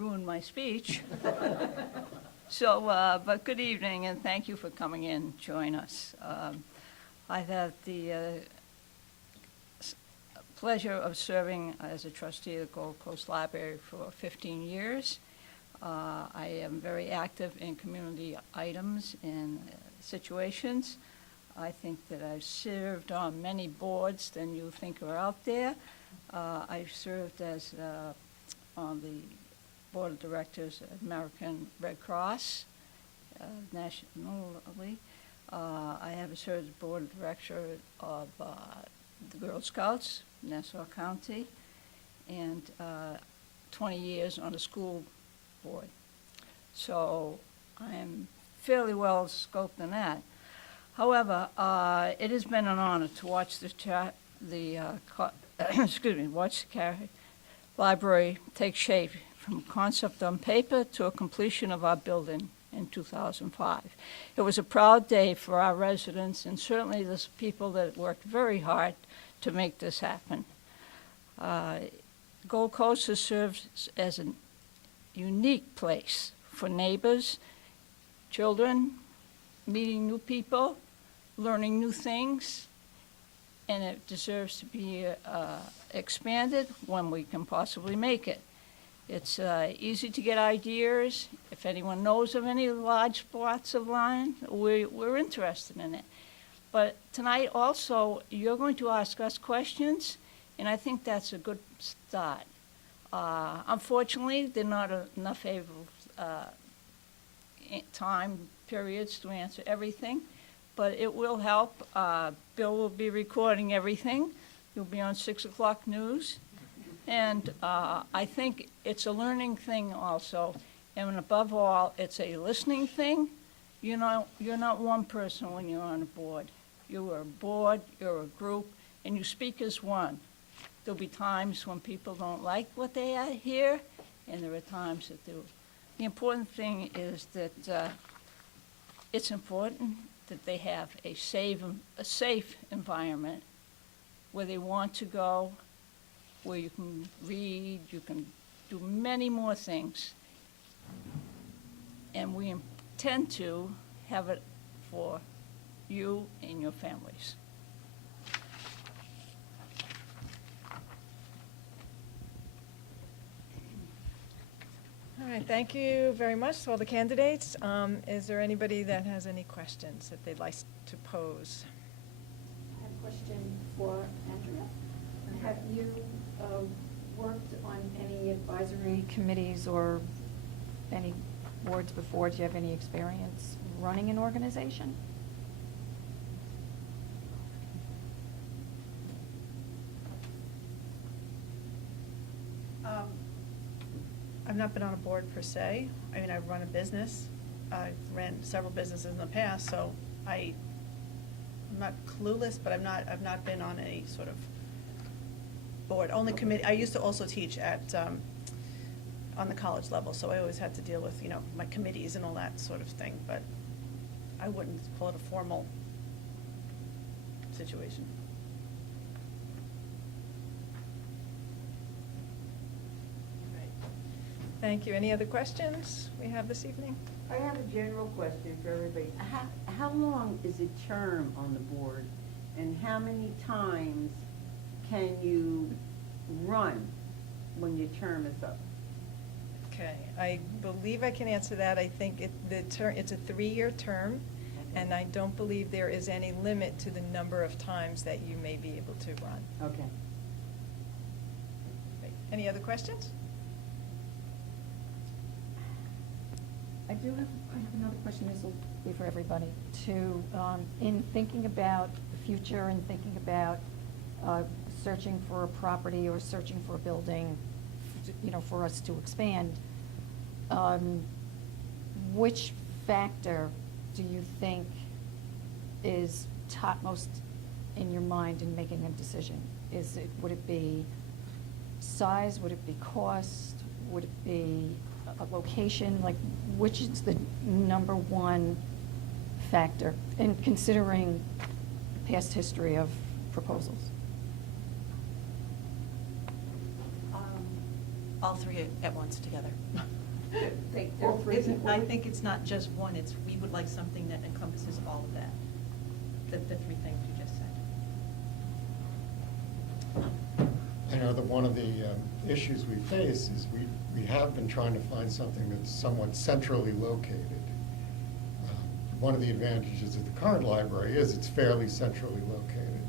ruined my speech. So, but good evening, and thank you for coming in, join us. I've had the pleasure of serving as a trustee of the Gold Coast Library for 15 years. I am very active in community items and situations. I think that I've served on many boards than you think are out there. I've served as on the Board of Directors at American Red Cross nationally. I have served as Board of Director of the Girl Scouts, Nassau County, and 20 years on the school board. So I am fairly well scoped in that. However, it has been an honor to watch watch the library take shape from concept on paper to a completion of our building in 2005. It was a proud day for our residents and certainly the people that worked very hard to make this happen. Gold Coast has served as a unique place for neighbors, children, meeting new people, learning new things, and it deserves to be expanded when we can possibly make it. It's easy to get ideas. If anyone knows of any large spots of land, we're interested in it. But tonight also, you're going to ask us questions, and I think that's a good start. Unfortunately, there are not enough favorable time periods to answer everything, but it will help. Bill will be recording everything. You'll be on 6 o'clock news. And I think it's a learning thing also. And above all, it's a listening thing. You're not one person when you're on a board. You're a board, you're a group, and you speak as one. There'll be times when people don't like what they hear, and there are times that do. The important thing is that it's important that they have a safe environment where they want to go, where you can read, you can do many more things. And we intend to have it for you and your families. All right, thank you very much to all the candidates. Is there anybody that has any questions that they'd like to pose? I have a question for Andrea. Have you worked on any advisory committees or any boards before? Do you have any experience running an organization? I've not been on a board per se. I mean, I've run a business. I've ran several businesses in the past, so I'm not clueless, but I've not been on any sort of board. Only committee. I used to also teach at on the college level, so I always had to deal with my committees and all that sort of thing. But I wouldn't call it a formal situation. Thank you. Any other questions we have this evening? I have a general question for everybody. How long is a term on the board, and how many times can you run when your term is up? Okay, I believe I can answer that. I think it's a 3-year term, and I don't believe there is any limit to the number of times that you may be able to run. Okay. Any other questions? I have another question. This will be for everybody. In thinking about the future and thinking about searching for a property or searching for a building, for us to expand, which factor do you think is topmost in your mind in making a decision? Would it be size? Would it be cost? Would it be a location? Like, which is the number one factor in considering past history of proposals? all three at once together. Take all three I equally? think it's not just one, it's, we would like something that encompasses all of that, the three things you just said. I know that one of the issues we face is we have been trying to find something that's somewhat centrally located. One of the advantages of the current library is it's fairly centrally located.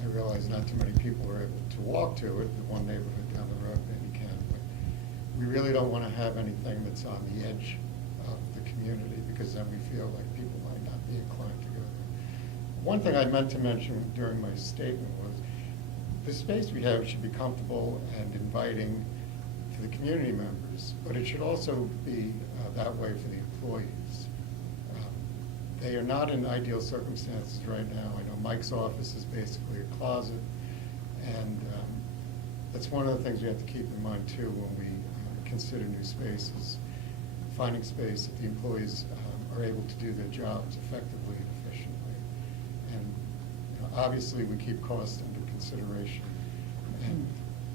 I realize not too many people are able to walk to it, the one neighborhood down the road maybe can, but we really don't want to have anything that's on the edge of the community, because then we feel like people might not be inclined to go there. One thing I meant to mention during my statement was, the space we have should be comfortable and inviting to the community members, but it should also be that way for the employees. They are not in ideal circumstances right now. I know Mike's office is basically a closet, and that's one of the things we have to keep in mind too when we consider new spaces, finding space that the employees are able to do their jobs effectively and efficiently. And obviously, we keep cost under consideration. And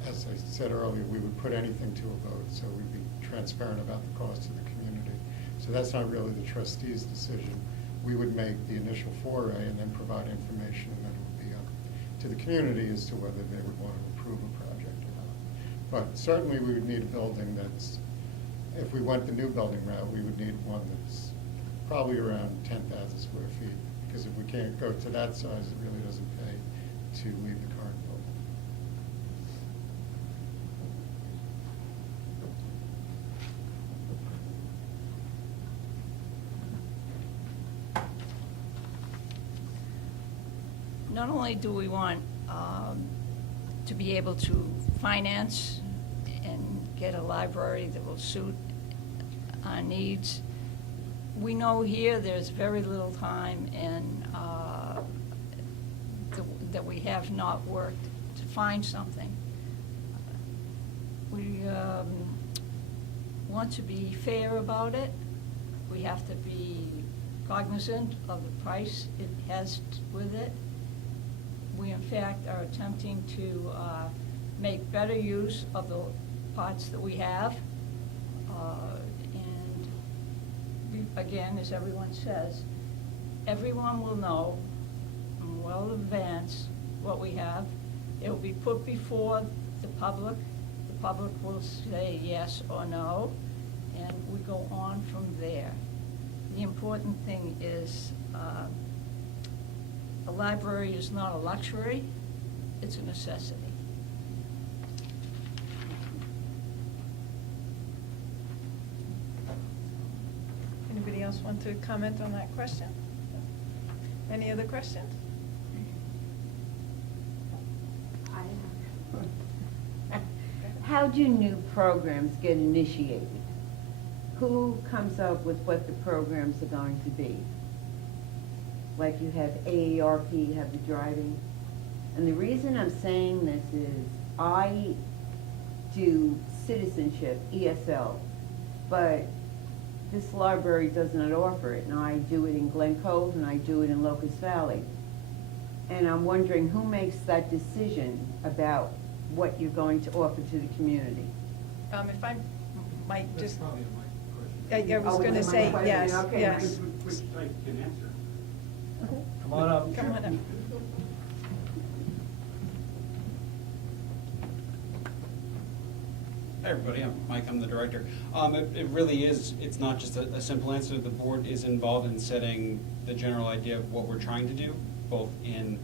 as I said earlier, we would put anything to a vote, so we'd be transparent about the cost to the community. So that's not really the trustees' decision. We would make the initial foray and then provide information, and then it would be up to the community as to whether they would want to approve a project or not. But certainly, we would need a building that's, if we went the new building route, we would need one that's probably around 10,000 square feet, because if we can't go to that size, it really doesn't pay to leave the current building. Not only do we want to be able to finance and get a library that will suit our needs, we know here there's very little time and that we have not worked to find something. We want to be fair about it. We have to be cognizant of the price it has with it. We, in fact, are attempting to make better use of the parts that we have. Again, as everyone says, everyone will know well in advance what we have. It will be put before the public. The public will say yes or no, and we go on from there. The important thing is a library is not a luxury, it's a necessity. Anybody else want to comment on that question? Any other questions? How do new programs get initiated? Who comes up with what the programs are going to be? Like you have AARP, you have the driving. And the reason I'm saying this is I do citizenship, ESL, but this library does not offer it. And I do it in Glen Cove and I do it in Locust Valley. And I'm wondering who makes that decision about what you're going to offer to the community? If I might That's just, probably a Mike question. I was Oh, going to is it my say, question? yes, Okay. yes. Which I can answer. Come on up. Come on up. Hi, everybody. I'm Mike. I'm the director. It really is, it's not just a simple answer. The board is involved in setting the general idea of what we're trying to do, both in,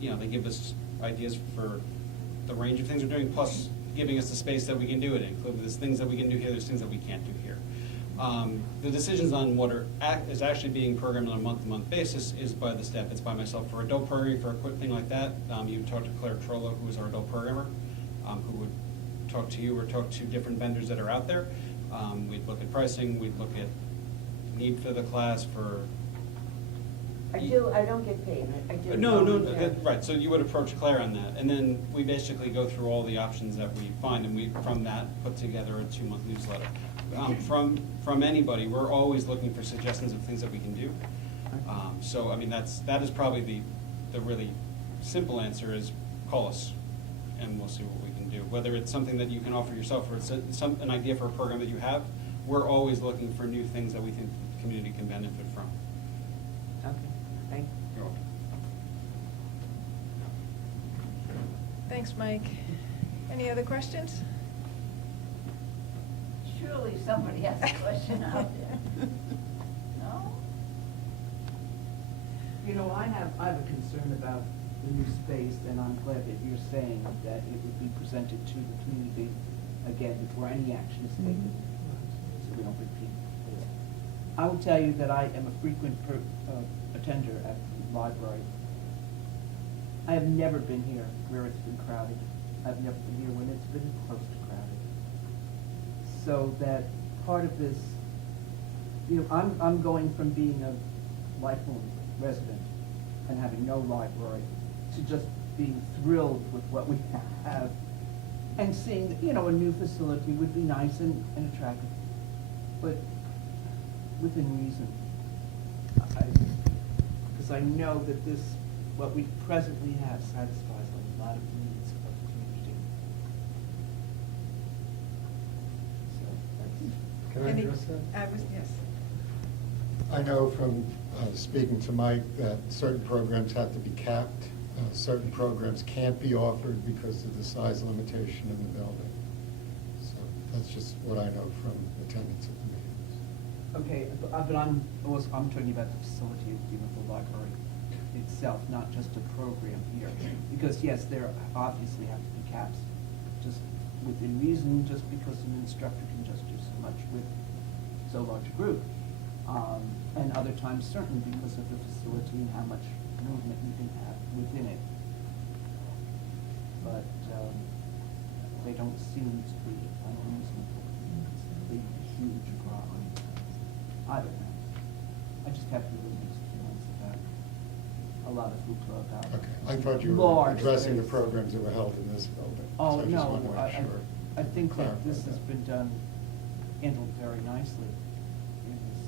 they give us ideas for the range of things we're doing, plus giving us the space that we can do it in. There's things that we can do here, there's things that we can't do here. The decisions on what is actually being programmed on a month-to-month basis is by the staff. It's by myself. For adult programming, for a quick thing like that, you would talk to Claire Trollo, who is our adult programmer, who would talk to you or talk to different vendors that are out there. We'd look at pricing, we'd look at need for the class, for... I don't get paid. I do. No, right, so you would approach Claire on that, and then we basically go through all the options that we find, and we, from that, put together a 2-month newsletter. From anybody, we're always looking for suggestions of things that we can do. So, I mean, that is probably the really simple answer is call us, and we'll see what we can do. Whether it's something that you can offer yourself or it's an idea for a program that you have, we're always looking for new things that we think the community can benefit from. Okay, thank you. You're welcome. Thanks, Mike. Any other questions? Surely somebody has a question out there. No? You know, I have a concern about the new space, and I'm glad that you're saying that it would be presented to the community again before any action is taken, so we don't repeat this. I will tell you that I am a frequent attender at the library. I have never been here where it's been crowded. I've never been here when it's been close to crowded. So that part of this, you know, I'm going from being a lifelong resident and having no library to just being thrilled with what we have and seeing that, you know, a new facility would be nice and attractive, but within reason. Because I know that this, what we presently have satisfies a lot of needs of the community. So that's. Can I Any- address that? Yes. I know from speaking to Mike that certain programs have to be capped. Certain programs can't be offered because of the size limitation of the building. So that's just what I know from attendance at the meetings. Okay, but I'm talking about the facility of the library itself, not just a program here. Because yes, there obviously have to be caps, just within reason, just because an instructor can just do so much with so large a group. And other times certainly because of the facility and how much movement you can have within it. But they don't seem to be unreasonable. It's a huge problem. I don't know. I just have really mixed feelings about a lot of hoopla about. Okay, I thought you were large addressing the space. programs that were held in this building. Oh, So I just no, wanted to make sure. I think that this clarify has that. been done, handled very nicely. in this,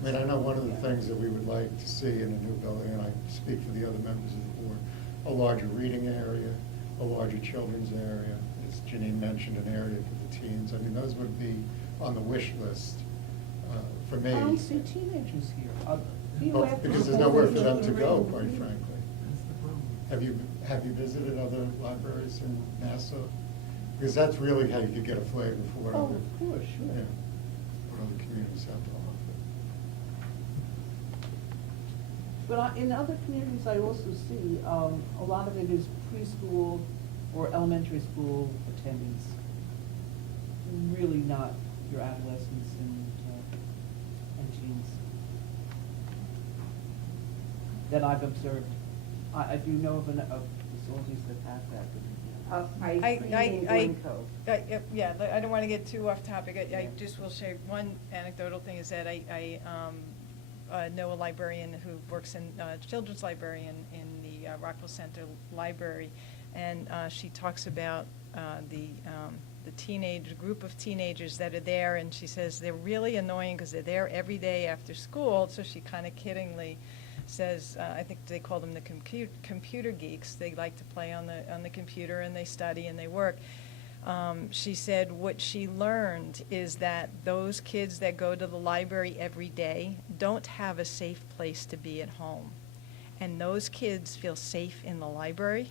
I mean, I know one of the yeah. things that we would like to see in a new building, and I speak for the other members of the board, a larger reading area, a larger children's area, as Janine mentioned, an area for the teens. I mean, those would be on the wish list for me. I don't see teenagers here. Well, because there's nowhere for them to go, quite frankly. Have you visited other libraries in Nassau? Because that's really how you could get a flavor for what Oh, other, of course, sure. yeah, what other communities have to offer. But in other communities, I also see a lot of it is preschool or elementary school attendance. Really not your adolescents and teens that I've observed. I do know of facilities that have that. Yeah, I don't want to get too off topic. I Yeah. just will share one anecdotal thing is that I know a librarian who works in, children's librarian in the Rockville Center Library, and she talks about the group of teenagers that are there, and she says they're really annoying because they're there every day after school, so she kind of kiddingly says, I think they call them the computer geeks. They like to play on the computer, and they study and they work. She said what she learned is that those kids that go to the library every day don't have a safe place to be at home. And those kids feel safe in the library.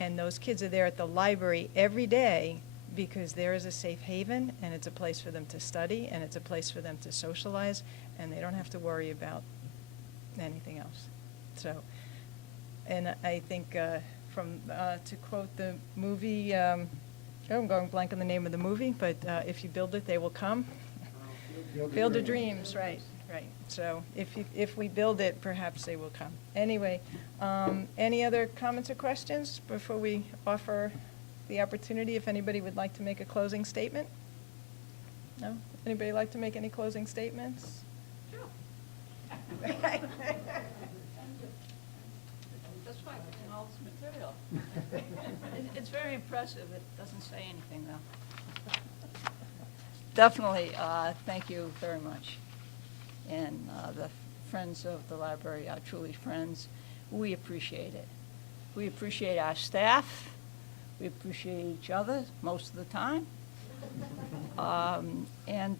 And those kids are there at the library every day because there is a safe haven, and it's a place for them to study, and it's a place for them to socialize, and they don't have to worry about anything else. So, and I think to quote the movie, I'm going blank on the name of the movie, but if you build it, they will come. Field of Dreams, right. So if we build it, perhaps they will come. Anyway, any other comments or questions before we offer the opportunity, if anybody would like to make a closing statement? No? Anybody like to make any closing statements? That's fine, in all this material. It's very impressive. It doesn't say anything, though. Definitely, thank you very much. And the friends of the library are truly friends. We appreciate it. We appreciate our staff. We appreciate each other most of the time. And